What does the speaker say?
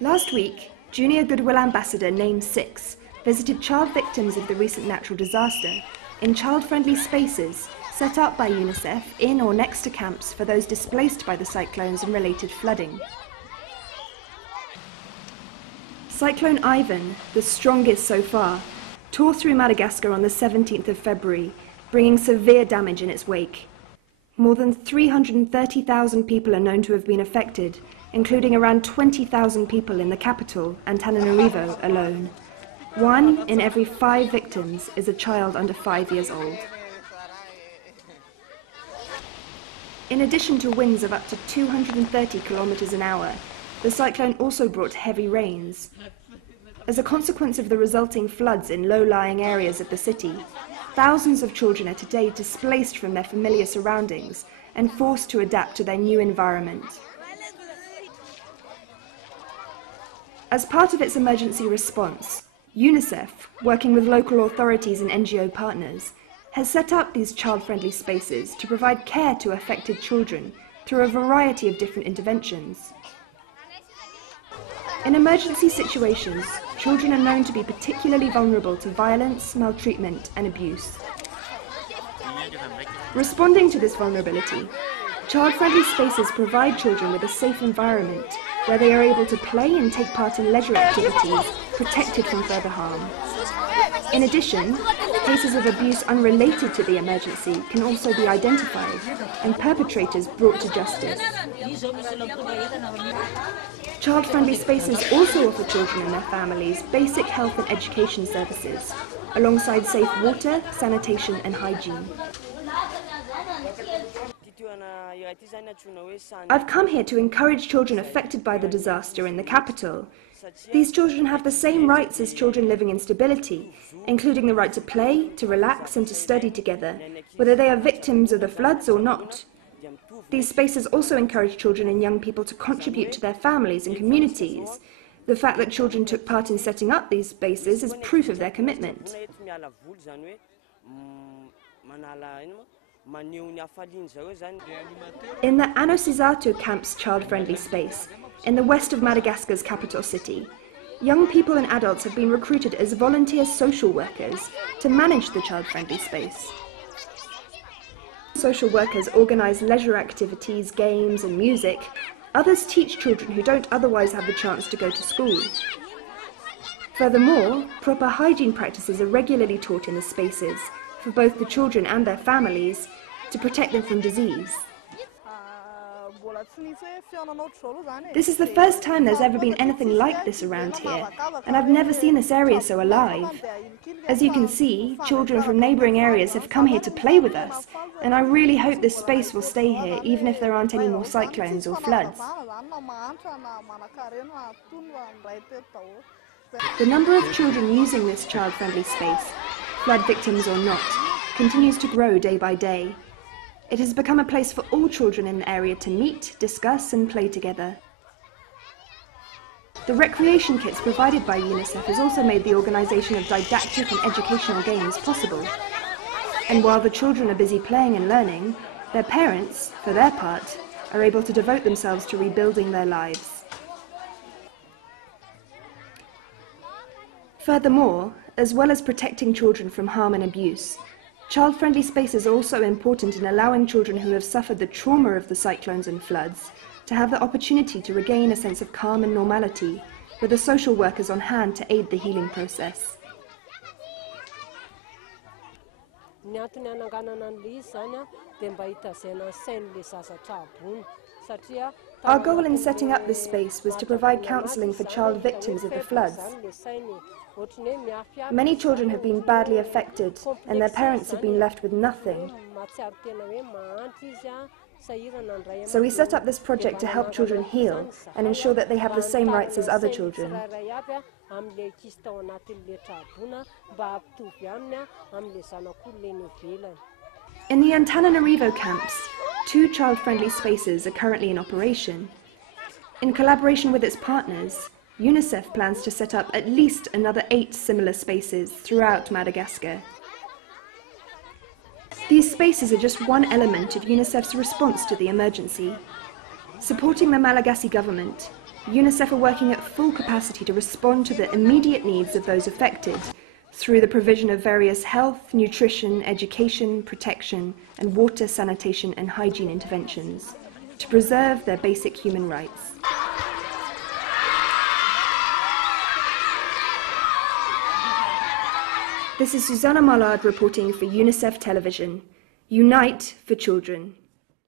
Last week, Junior Goodwill Ambassador Name Six visited child victims of the recent natural disaster in child-friendly spaces set up by UNICEF in or next to camps for those displaced by the cyclones and related flooding. Cyclone Ivan, the strongest so far, tore through Madagascar on the 17th of February, bringing severe damage in its wake. More than 330,000 people are known to have been affected, including around 20,000 people in the capital, Antananarivo, alone. 1 in every 5 victims is a child under 5 years old. In addition to winds of up to 230 kilometers an hour, the cyclone also brought heavy rains. As a consequence of the resulting floods in low-lying areas of the city, thousands of children are today displaced from their familiar surroundings and forced to adapt to their new environment. As part of its emergency response, UNICEF, working with local authorities and NGO partners, has set up these child-friendly spaces to provide care to affected children through a variety of different interventions. In emergency situations, children are known to be particularly vulnerable to violence, maltreatment, and abuse. Responding to this vulnerability, child-friendly spaces provide children with a safe environment where they are able to play and take part in leisure activities protected from further harm. In addition, cases of abuse unrelated to the emergency can also be identified and perpetrators brought to justice. Child-friendly spaces also offer children and their families basic health and education services, alongside safe water, sanitation and hygiene. I've come here to encourage children affected by the disaster in the capital. These children have the same rights as children living in stability, including the right to play, to relax and to study together, whether they are victims of the floods or not. These spaces also encourage children and young people to contribute to their families and communities. The fact that children took part in setting up these spaces is proof of their commitment. In the Anosizato camp's child-friendly space, in the west of Madagascar's capital city, young people and adults have been recruited as volunteer social workers to manage the child-friendly space. Social workers organise leisure activities, games and music. Others teach children who don't otherwise have the chance to go to school. Furthermore, proper hygiene practices are regularly taught in the spaces for both the children and their families to protect them from disease. This is the first time there's ever been anything like this around here, and I've never seen this area so alive. As you can see, children from neighbouring areas have come here to play with us, and I really hope this space will stay here even if there aren't any more cyclones or floods. The number of children using this child-friendly space, flood victims or not, continues to grow day by day. It has become a place for all children in the area to meet, discuss and play together. The recreation kits provided by UNICEF has also made the organisation of didactic and educational games possible. And while the children are busy playing and learning, their parents, for their part, are able to devote themselves to rebuilding their lives. Furthermore, as well as protecting children from harm and abuse, child-friendly spaces are also important in allowing children who have suffered the trauma of the cyclones and floods to have the opportunity to regain a sense of calm and normality, with the social workers on hand to aid the healing process. Our goal in setting up this space was to provide counselling for child victims of the floods. Many children have been badly affected and their parents have been left with nothing. So we set up this project to help children heal and ensure that they have the same rights as other children. In the Antananarivo camps, 2 child-friendly spaces are currently in operation. In collaboration with its partners, UNICEF plans to set up at least another 8 similar spaces throughout Madagascar. These spaces are just one element of UNICEF's response to the emergency. Supporting the Malagasy government, UNICEF are working at full capacity to respond to the immediate needs of those affected through the provision of various health, nutrition, education, protection, and water, sanitation and hygiene interventions to preserve their basic human rights. This is Susanna Mallard reporting for UNICEF Television. Unite for children.